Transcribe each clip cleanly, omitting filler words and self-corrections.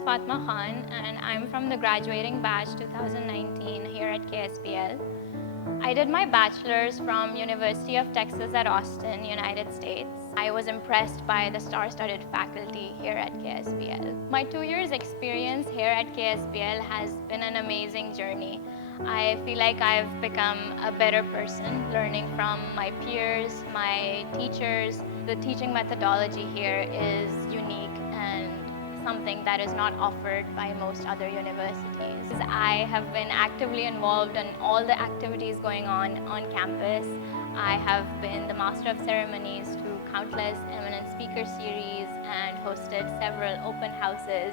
is Fatima Khan, and I'm from the graduating batch 2019 here at KSBL. I did my bachelor's from University of Texas at Austin, United States. I was impressed by the star-studded faculty here at KSBL. My 2 years experience here at KSBL has been an amazing journey. I feel like I've become a better person, learning from my peers, my teachers. The teaching methodology here is unique and something that is not offered by most other universities. I have been actively involved in all the activities going on campus. I have been the Master of Ceremonies to countless eminent speaker series and hosted several open houses.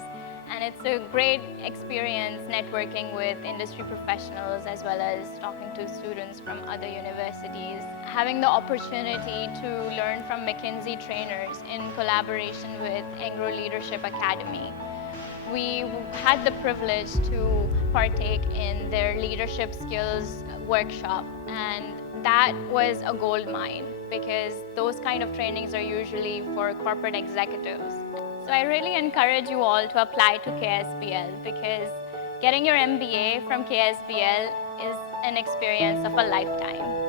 And it's a great experience networking with industry professionals as well as talking to students from other universities. Having the opportunity to learn from McKinsey trainers in collaboration with Engro Leadership Academy. We had the privilege to partake in their leadership skills workshop, and that was a gold mine because those kind of trainings are usually for corporate executives. So I really encourage you all to apply to KSBL because getting your MBA from KSBL is an experience of a lifetime.